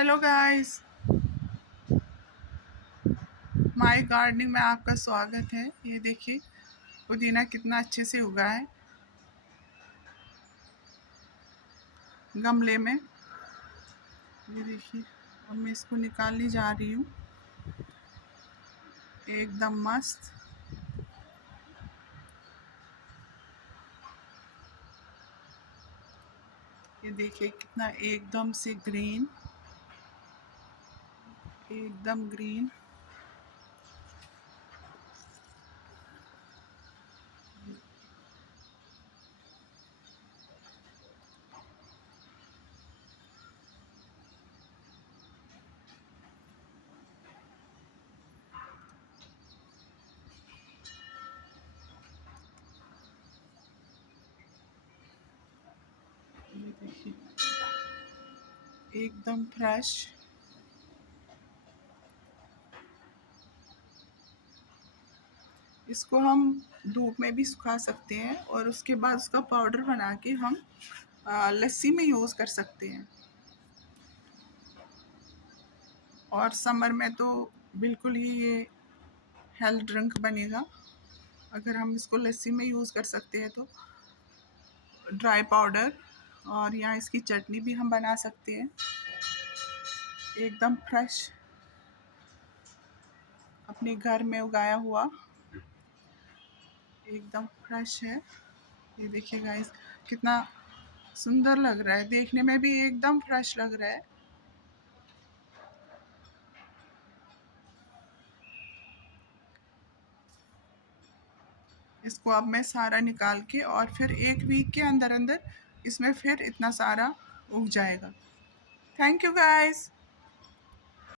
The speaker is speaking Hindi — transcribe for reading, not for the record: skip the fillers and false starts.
हेलो गाइस, माय गार्डनिंग में आपका स्वागत है। ये देखिए पुदीना कितना अच्छे से उगा है गमले में। ये देखिए, अब मैं इसको निकालने जा रही हूँ। एकदम मस्त। ये देखिए कितना एकदम से ग्रीन, एकदम ग्रीन। ये देखिए एकदम फ्रेश। इसको हम धूप में भी सुखा सकते हैं और उसके बाद उसका पाउडर बना के हम लस्सी में यूज़ कर सकते हैं। और समर में तो बिल्कुल ही ये हेल्थ ड्रिंक बनेगा। अगर हम इसको लस्सी में यूज़ कर सकते हैं तो ड्राई पाउडर और यहाँ इसकी चटनी भी हम बना सकते हैं। एकदम फ्रेश, अपने घर में उगाया हुआ एकदम फ्रेश है। ये देखिए गाइस कितना सुंदर लग रहा है, देखने में भी एकदम फ्रेश लग रहा है। इसको अब मैं सारा निकाल के और फिर 1 वीक के अंदर अंदर इसमें फिर इतना सारा उग जाएगा। Thank you guys.